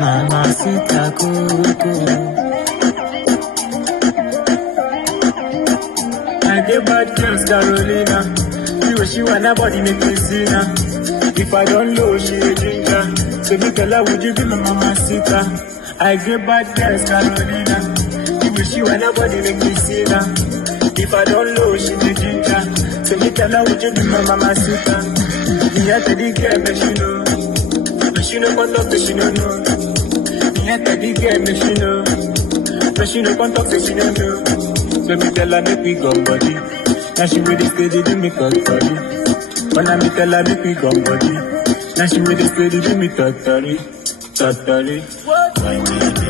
Mamacita Coco. I get bad girls, Carolina. You wish you want nobody make me see now. If I don't know, she a drinker. So me tell her, would you be my mamacita? I get bad girls, Carolina. You wish you want nobody make me see now. If I don't know, she a drinker. So me tell her, would you be my mamacita? Me a teddy girl, but she know. But she know what talk, but she don't know. Me a teddy girl, but she know. But she know what talk, but she don't know. So me tell her, make we go body. Now she really steady, do me cut body. When I me tell her, make we go body. Now she really steady, do me totally. What?